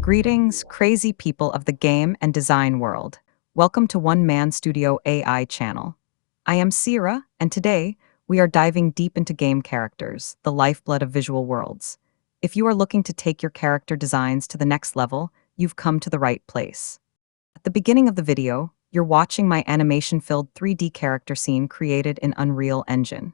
Greetings, crazy people of the game and design world. Welcome to OneManStudioAI channel. I am Sierra, and today we are diving deep into game characters, the lifeblood of visual worlds. If you are looking to take your character designs to the next level, you've come to the right place. At the beginning of the video, you're watching my animation-filled 3D character scene created in Unreal Engine.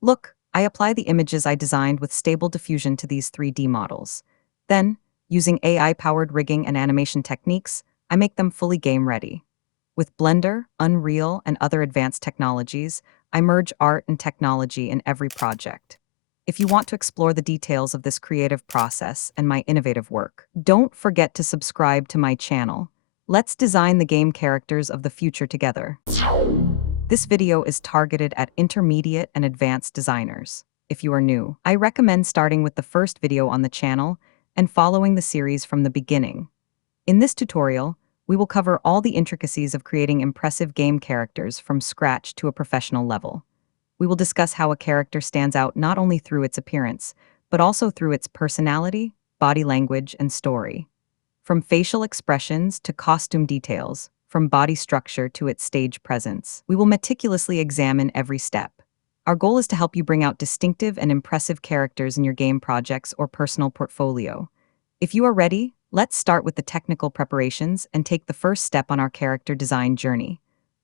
Look, I apply the images I designed with Stable Diffusion to these 3D models. Then, using AI-powered rigging and animation techniques, I make them fully game-ready. With Blender, Unreal, and other advanced technologies, I merge art and technology in every project. If you want to explore the details of this creative process and my innovative work, don't forget to subscribe to my channel. Let's design the game characters of the future together. This video is targeted at intermediate and advanced designers. If you are new, I recommend starting with the first video on the channel and following the series from the beginning. In this tutorial, we will cover all the intricacies of creating impressive game characters from scratch to a professional level. We will discuss how a character stands out not only through its appearance, but also through its personality, body language, and story. From facial expressions to costume details, from body structure to its stage presence, we will meticulously examine every step. Our goal is to help you bring out distinctive and impressive characters in your game projects or personal portfolio. If you are ready, let's start with the technical preparations and take the first step on our character design journey.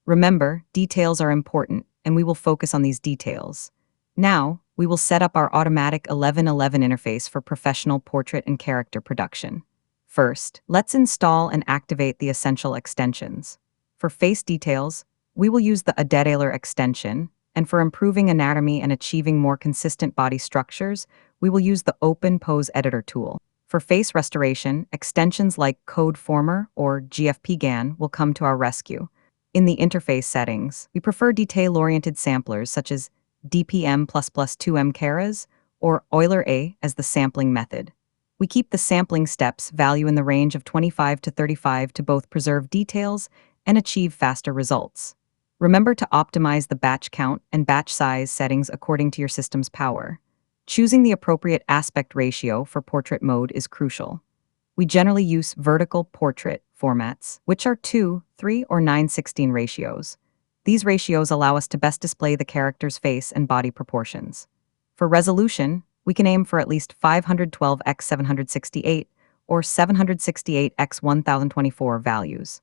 Remember, details are important, and we will focus on these details. Now, we will set up our Automatic1111 interface for professional portrait and character production. First, let's install and activate the essential extensions. For face details, we will use the Detailer extension, and for improving anatomy and achieving more consistent body structures, we will use the Open Pose Editor tool. For face restoration, extensions like Code Former or GFP-GAN will come to our rescue. In the interface settings, we prefer detail-oriented samplers such as DPM++2M Keras or Euler A as the sampling method. We keep the sampling steps value in the range of 25 to 35 to both preserve details and achieve faster results. Remember to optimize the batch count and batch size settings according to your system's power. Choosing the appropriate aspect ratio for portrait mode is crucial. We generally use vertical portrait formats, which are 2, 3, or 9:16 ratios. These ratios allow us to best display the character's face and body proportions. For resolution, we can aim for at least 512x768 or 768x1024 values.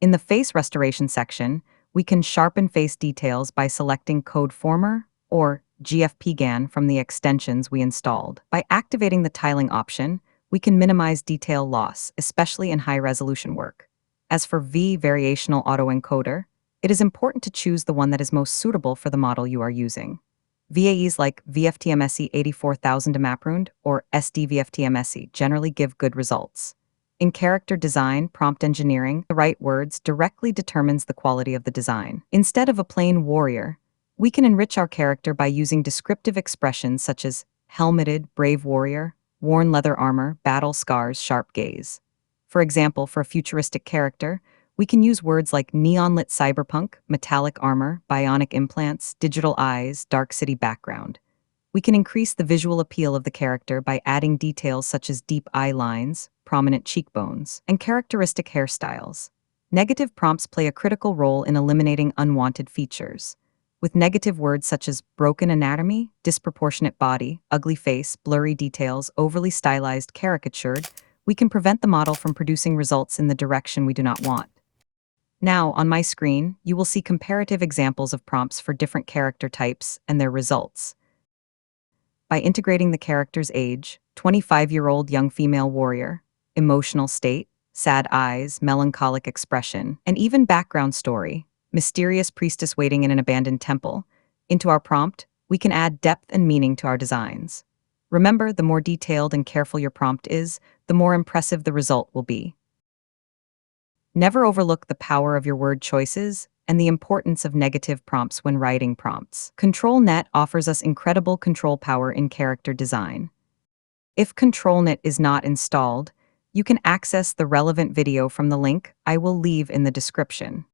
In the face restoration section, we can sharpen face details by selecting Code Former or GFP-GAN from the extensions we installed. By activating the tiling option, we can minimize detail loss, especially in high-resolution work. As for V-variational autoencoder, it is important to choose the one that is most suitable for the model you are using. VAEs like VFTMSE 84000 Maprund or SDVFTMSE generally give good results. In character design, prompt engineering, the right words directly determines the quality of the design. Instead of a plain warrior, we can enrich our character by using descriptive expressions such as helmeted, brave warrior, worn leather armor, battle scars, sharp gaze. For example, for a futuristic character, we can use words like neon-lit cyberpunk, metallic armor, bionic implants, digital eyes, dark city background. We can increase the visual appeal of the character by adding details such as deep eye lines, prominent cheekbones, and characteristic hairstyles. Negative prompts play a critical role in eliminating unwanted features. With negative words such as broken anatomy, disproportionate body, ugly face, blurry details, overly stylized, caricatured, we can prevent the model from producing results in the direction we do not want. Now, on my screen, you will see comparative examples of prompts for different character types and their results. By integrating the character's age, 25-year-old young female warrior, emotional state, sad eyes, melancholic expression, and even background story, mysterious priestess waiting in an abandoned temple, into our prompt, we can add depth and meaning to our designs. Remember, the more detailed and careful your prompt is, the more impressive the result will be. Never overlook the power of your word choices and the importance of negative prompts when writing prompts. ControlNet offers us incredible control power in character design. If ControlNet is not installed, you can access the relevant video from the link I will leave in the description.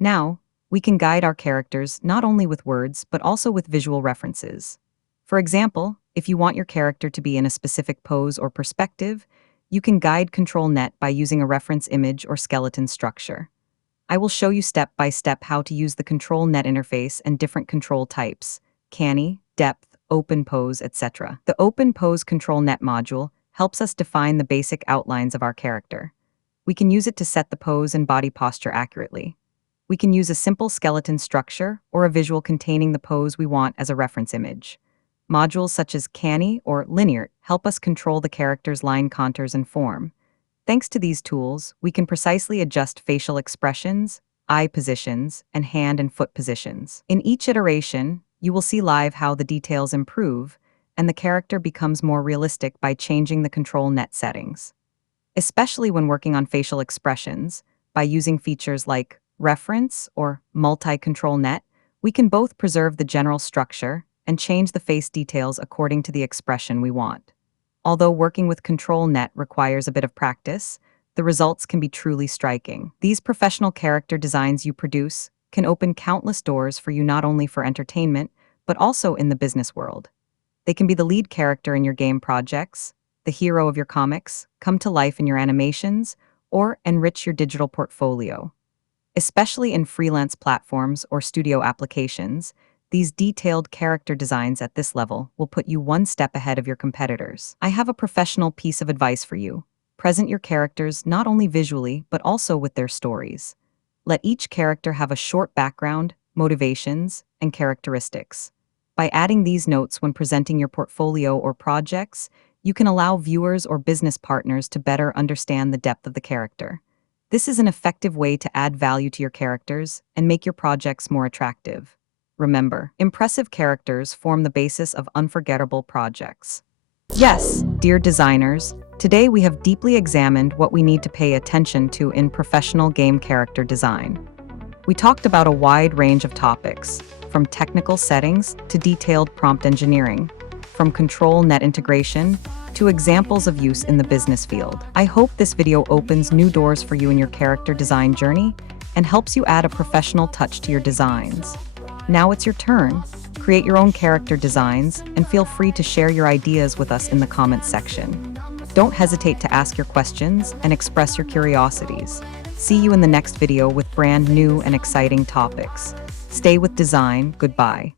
Now, we can guide our characters not only with words but also with visual references. For example, if you want your character to be in a specific pose or perspective, you can guide ControlNet by using a reference image or skeleton structure. I will show you step by step how to use the ControlNet interface and different control types: canny, depth, open pose, etc. The Open Pose ControlNet module helps us define the basic outlines of our character. We can use it to set the pose and body posture accurately. We can use a simple skeleton structure or a visual containing the pose we want as a reference image. Modules such as canny or linear help us control the character's line contours and form. Thanks to these tools, we can precisely adjust facial expressions, eye positions, and hand and foot positions. In each iteration, you will see live how the details improve, and the character becomes more realistic by changing the ControlNet settings. Especially when working on facial expressions, by using features like reference or multi-control net, we can both preserve the general structure and change the face details according to the expression we want. Although working with ControlNet requires a bit of practice, the results can be truly striking. These professional character designs you produce can open countless doors for you, not only for entertainment, but also in the business world. They can be the lead character in your game projects, the hero of your comics, come to life in your animations, or enrich your digital portfolio. Especially in freelance platforms or studio applications, these detailed character designs at this level will put you one step ahead of your competitors. I have a professional piece of advice for you. Present your characters not only visually, but also with their stories. Let each character have a short background, motivations, and characteristics. By adding these notes when presenting your portfolio or projects, you can allow viewers or business partners to better understand the depth of the character. This is an effective way to add value to your characters and make your projects more attractive. Remember, impressive characters form the basis of unforgettable projects. Yes, dear designers, today we have deeply examined what we need to pay attention to in professional game character design. We talked about a wide range of topics, from technical settings to detailed prompt engineering, from ControlNet integration to examples of use in the business field. I hope this video opens new doors for you in your character design journey and helps you add a professional touch to your designs. Now it's your turn. Create your own character designs and feel free to share your ideas with us in the comments section. Don't hesitate to ask your questions and express your curiosities. See you in the next video with brand new and exciting topics. Stay with design. Goodbye.